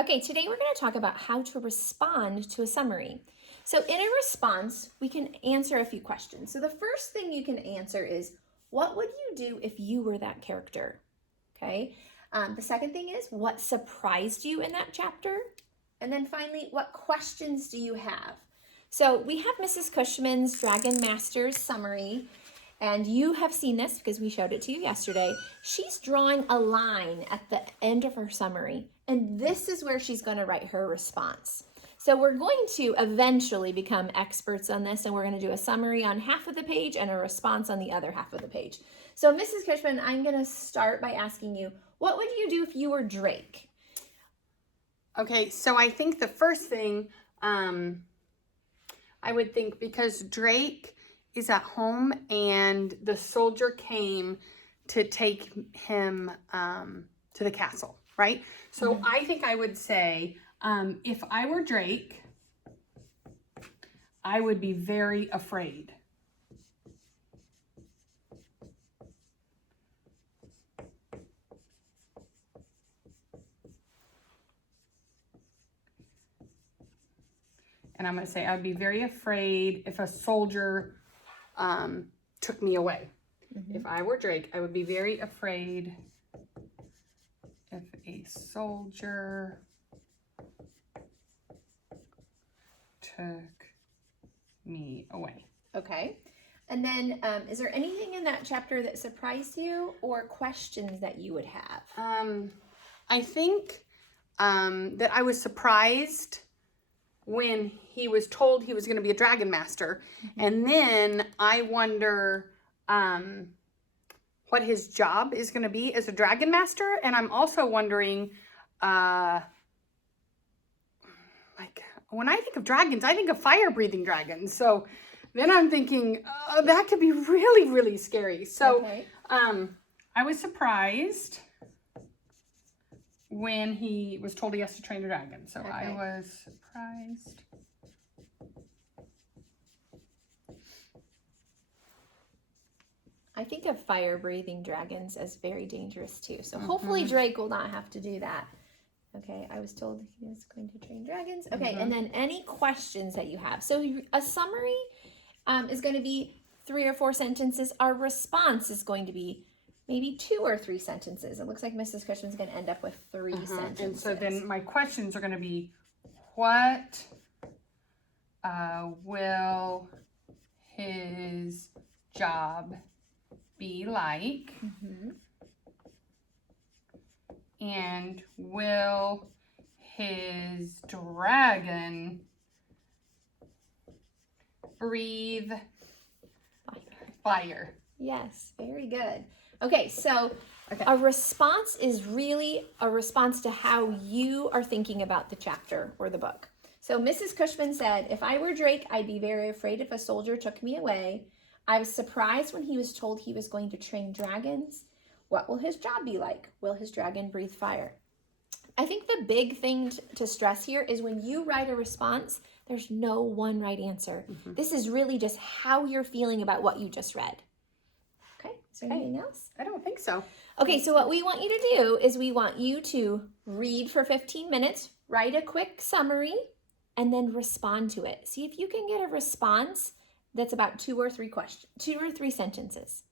Okay, today we're going to talk about how to respond to a summary. So in a response, we can answer a few questions. So the first thing you can answer is, what would you do if you were that character? Okay. The second thing is, what surprised you in that chapter? And then finally, what questions do you have? So we have Mrs. Cushman's Dragon Masters summary, and you have seen this because we showed it to you yesterday. She's drawing a line at the end of her summary, and this is where she's going to write her response. So we're going to eventually become experts on this, and we're going to do a summary on half of the page and a response on the other half of the page. So Mrs. Cushman, I'm going to start by asking you, what would you do if you were Drake? Okay, so I think the first thing I would think, because Drake is at home and the soldier came to take him to the castle, right? So I think I would say, if I were Drake, I would be very afraid. And I'm going to say I'd be very afraid if a soldier took me away. If I were Drake, I would be very afraid if a soldier took me away. Okay. And then is there anything in that chapter that surprised you or questions that you would have? I think that I was surprised when he was told he was going to be a dragon master. And then I wonder what his job is going to be as a dragon master. And I'm also wondering, like, when I think of dragons, I think of fire-breathing dragons. So then I'm thinking, that could be really, really scary. So I was surprised when he was told he has to train a dragon. So I was surprised. I think of fire-breathing dragons as very dangerous too. So hopefully Drake will not have to do that. Okay, I was told he was going to train dragons. Okay, and then any questions that you have. So a summary is going to be 3 or 4 sentences. Our response is going to be maybe 2 or 3 sentences. It looks like Mrs. Cushman's going to end up with 3 sentences. And so then my questions are going to be, what will his job be like? And will his dragon breathe fire? Yes, very good. Okay, so a response is really a response to how you are thinking about the chapter or the book. So Mrs. Cushman said, if I were Drake, I'd be very afraid if a soldier took me away. I was surprised when he was told he was going to train dragons. What will his job be like? Will his dragon breathe fire? I think the big thing to stress here is when you write a response, there's no one right answer. This is really just how you're feeling about what you just read. Okay, is there anything else? I don't think so. Okay, so what we want you to do is we want you to read for 15 minutes, write a quick summary, and then respond to it. See if you can get a response that's about 2 or 3 sentences.